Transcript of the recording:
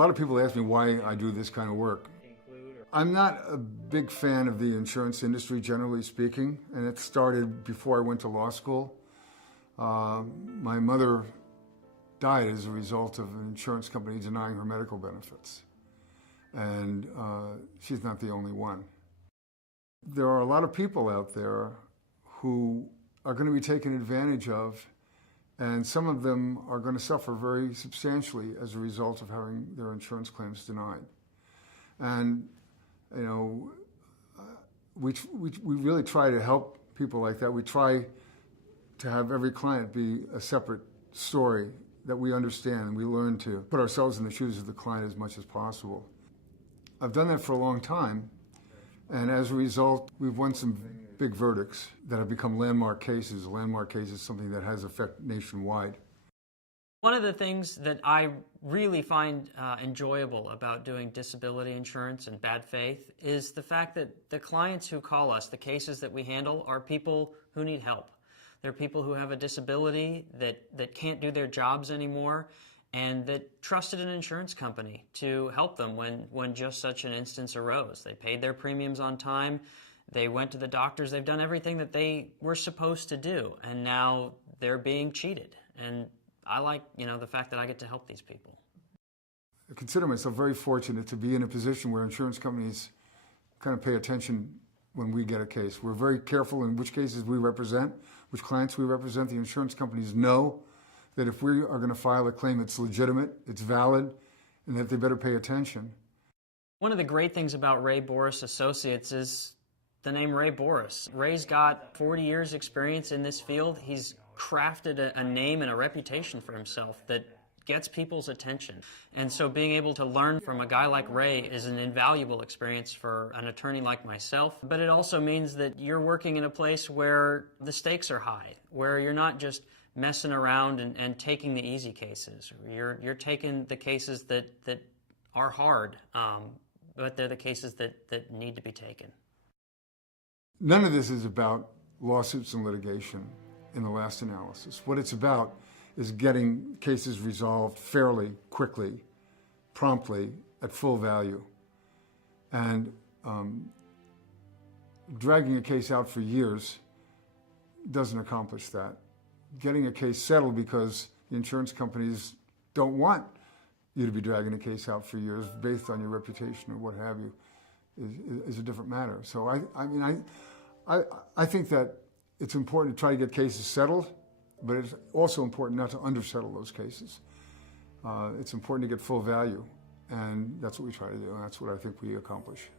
lot of people ask me why I do this kind of work. I'm not a big fan of the insurance industry, generally speaking, and it started before I went to law school. My mother died as a result of an insurance company denying her medical benefits. And she's not the only one. There are a lot of people out there who are going to be taken advantage of, and some of them are going to suffer very substantially as a result of having their insurance claims denied. And, you know, we really try to help people like that. We try to have every client be a separate story that we understand, and we learn to put ourselves in the shoes of the client as much as possible. I've done that for a long time, and as a result, we've won some big verdicts that have become landmark cases. A landmark case is something that has effect nationwide. One of the things that I really find enjoyable about doing disability insurance and bad faith is the fact that the clients who call us, the cases that we handle, are people who need help. They're people who have a disability that can't do their jobs anymore and that trusted an insurance company to help them when just such an instance arose. They paid their premiums on time. They went to the doctors. They've done everything that they were supposed to do, and now they're being cheated. And I like, the fact that I get to help these people. I consider myself very fortunate to be in a position where insurance companies kind of pay attention when we get a case. We're very careful in which cases we represent, which clients we represent. The insurance companies know that if we are going to file a claim, it's legitimate, it's valid, and that they better pay attention. One of the great things about Ray Boris Associates is the name Ray Boris. Ray's got 40 years experience in this field. He's crafted a name and a reputation for himself that gets people's attention. And so being able to learn from a guy like Ray is an invaluable experience for an attorney like myself. But it also means that you're working in a place where the stakes are high, where you're not just messing around and taking the easy cases. You're taking the cases that are hard, but they're the cases that need to be taken. None of this is about lawsuits and litigation in the last analysis. What it's about is getting cases resolved fairly, quickly, promptly, at full value. And dragging a case out for years doesn't accomplish that. Getting a case settled because the insurance companies don't want you to be dragging a case out for years based on your reputation or what have you is a different matter. So I think that it's important to try to get cases settled, but it's also important not to undersettle those cases. It's important to get full value, and that's what we try to do, and that's what I think we accomplish.